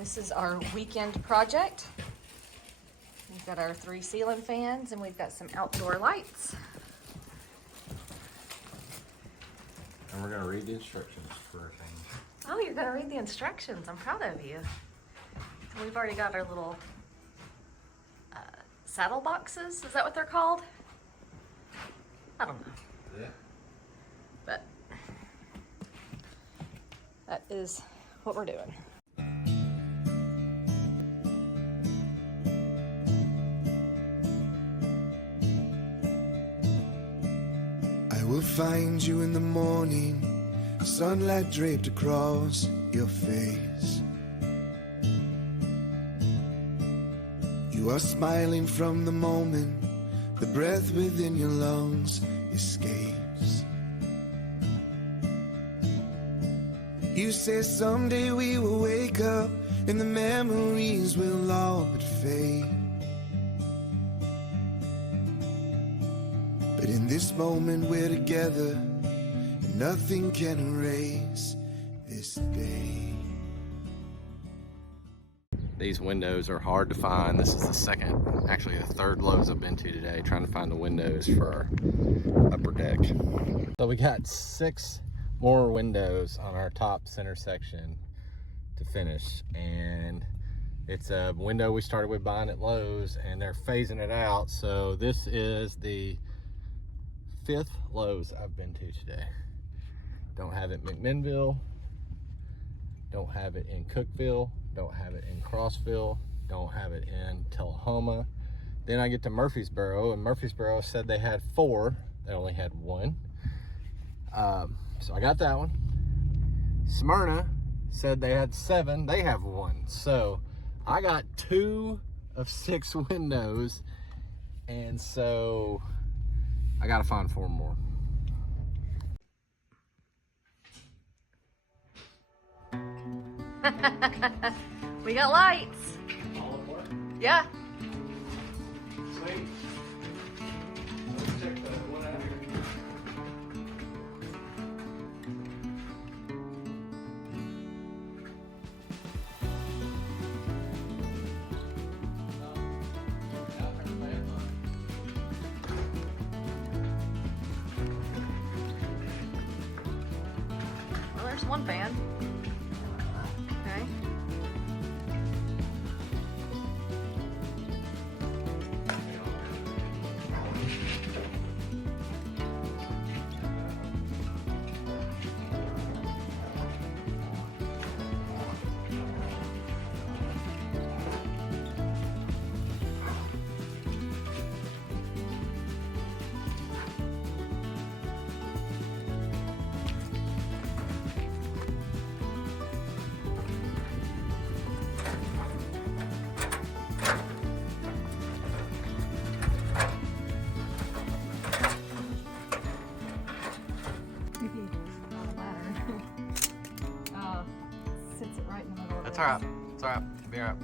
This is our weekend project. We've got our 3 ceiling fans and we've got some outdoor lights. And we're gonna read the instructions for our thing. Oh, you're gonna read the instructions. I'm proud of you. So we've already got our little saddle boxes. Is that what they're called? I don't know. Yeah. But that is what we're doing. I will find you in the morning, sunlight draped across your face. You are smiling from the moment the breath within your lungs escapes. You say someday we will wake up and the memories will all but fade. But in this moment we're together, and nothing can erase this day. These windows are hard to find. This is actually the third Lowe's I've been to today, trying to find the windows for our upper deck. So we got 6 more windows on our top center section to finish, and it's a window we started with buying at Lowe's, and they're phasing it out. So this is the 5th Lowe's I've been to today. Don't have it in McMinnville, don't have it in Cookeville, don't have it in Crossville, don't have it in Tullahoma. Then I get to Murfreesboro, and Murfreesboro said they had 4. They only had 1. So I got that one. Smyrna said they had 7. They have 1. So I got 2 of 6 windows, and so I gotta find 4 more. We got lights. All in one? Yeah. Sweet. Let's check the one out here. Well, there's one fan. Okay. Sits it right in the middle of That's this. all right. It's all right. It'll be all right.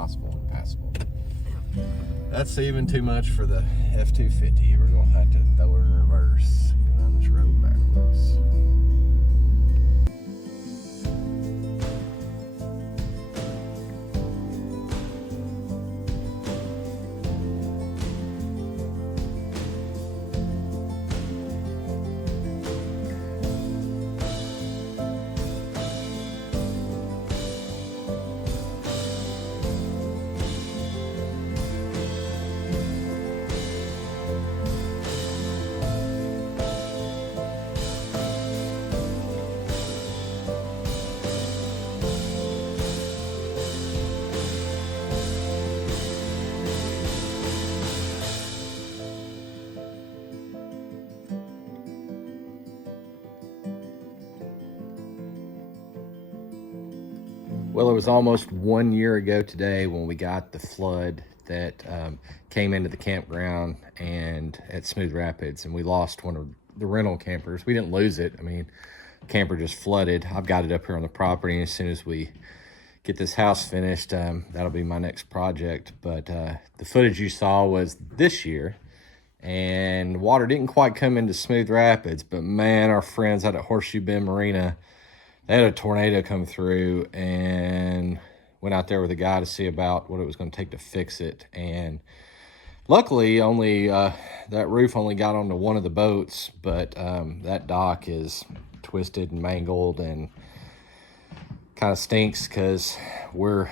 possible and passable. That's even too much for the F-250. We're gonna have to throw it in reverse, get on this road backwards. Well, it was almost 1 year ago today when we got the flood that came into the campground and at Smooth Rapids, and we lost one of the rental campers. We didn't lose it. I mean, camper just flooded. I've got it up here on the property, and as soon as we get this house finished, that'll be my next project. But the footage you saw was this year, and water didn't quite come into Smooth Rapids, but man, our friends out at Horseshoe Bend Marina, they had a tornado come through and went out there with a guy to see about what it was going to take to fix it. And luckily, only that roof only got onto one of the boats, but that dock is twisted and mangled and kind of stinks because we're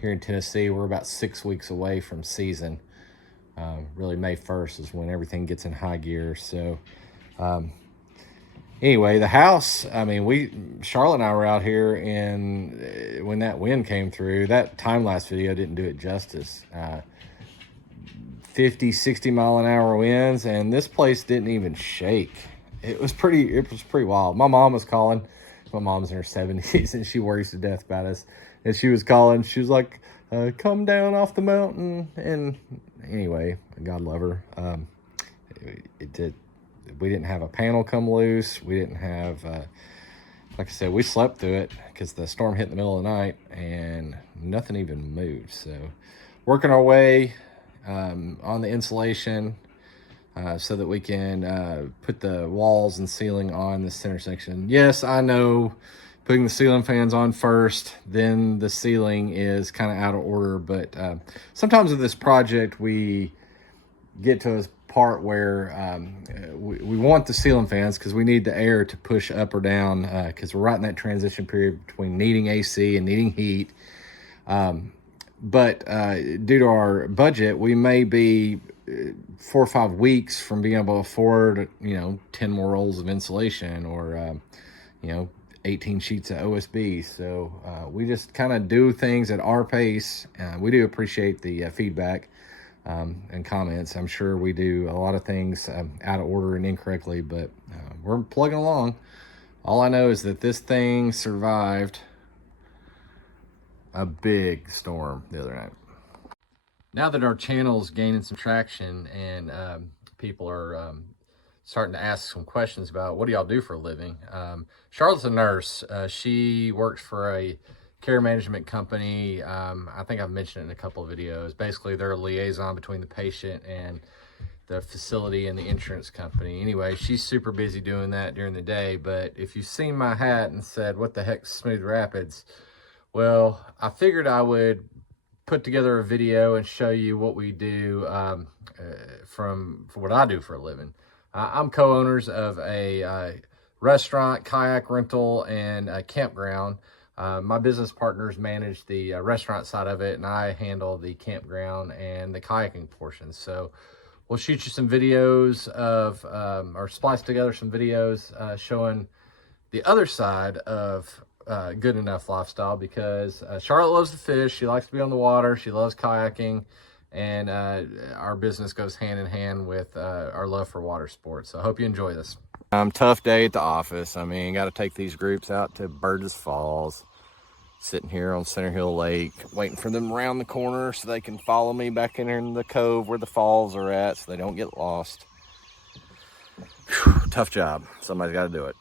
here in Tennessee. We're about 6 weeks away from season. Really, May 1st is when everything gets in high gear. So anyway, the house, I mean, Charlotte and I were out here, and when that wind came through, that time-lapse video didn't do it justice. 50, 60 mile an hour winds, and this place didn't even shake. It was pretty wild. My mom was calling. My mom's in her 70s, and she worries to death about us. And she was calling. She was like, come down off the mountain. And anyway, God love her. We didn't have a panel come loose. We didn't have, like I said, we slept through it because the storm hit in the middle of the night and nothing even moved. So working our way on the insulation so that we can put the walls and ceiling on the center section. Yes, I know putting the ceiling fans on first, then the ceiling is kind of out of order. But sometimes with this project, we get to a part where we want the ceiling fans because we need the air to push up or down because we're right in that transition period between needing AC and needing heat. But due to our budget, we may be 4 or 5 weeks from being able to afford, 10 more rolls of insulation or, 18 sheets of OSB. So we just kind of do things at our pace. We do appreciate the feedback and comments. I'm sure we do a lot of things out of order and incorrectly, but we're plugging along. All I know is that this thing survived a big storm the other night. Now that our channel's gaining some traction and people are starting to ask some questions about what do y'all do for a living. Charlotte's a nurse. She works for a care management company. I think I've mentioned it in a couple of videos. Basically, they're a liaison between the patient and the facility and the insurance company. Anyway, she's super busy doing that during the day. But if you've seen my hat and said, what the heck's Smooth Rapids? Well, I figured I would put together a video and show you what we do for what I do for a living. I'm co-owners of a restaurant, kayak rental, and a campground. My business partners manage the restaurant side of it, and I handle the campground and the kayaking portion. So we'll shoot you some videos of, or splice together some videos showing the other side of Good Enough Lifestyle, because Charlotte loves to fish. She likes to be on the water. She loves kayaking, and our business goes hand in hand with our love for water sports. So I hope you enjoy this. Tough day at the office. I mean, got to take these groups out to Burgess Falls. Sitting here on Center Hill Lake, waiting for them around the corner so they can follow me back in there in the cove where the falls are at so they don't get lost. Whew, tough job. Somebody's got to do it.